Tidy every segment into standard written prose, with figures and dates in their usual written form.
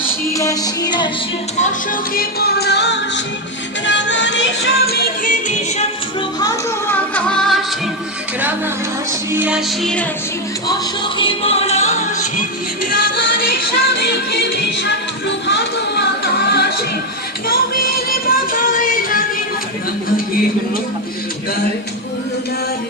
রাশি রাশি রাশি অশোকে পলাশে রাঙা রেশা মেঘে নিশা প্রভাত আকাশে রাঙা রাশি রাশি রাশি অশোকে পলাশে রাঙা রেশা মেঘে নিশা প্রভাত আকাশে নবীন পাতায় লাগে রাঙা গেরুয়া গায়ে ফুল গায়ে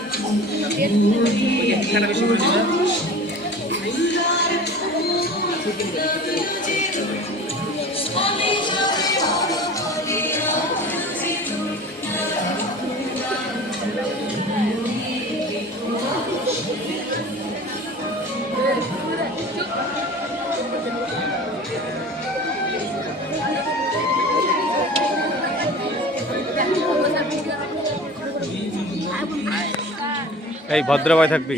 এই ভদ্রভাবে থাকবি।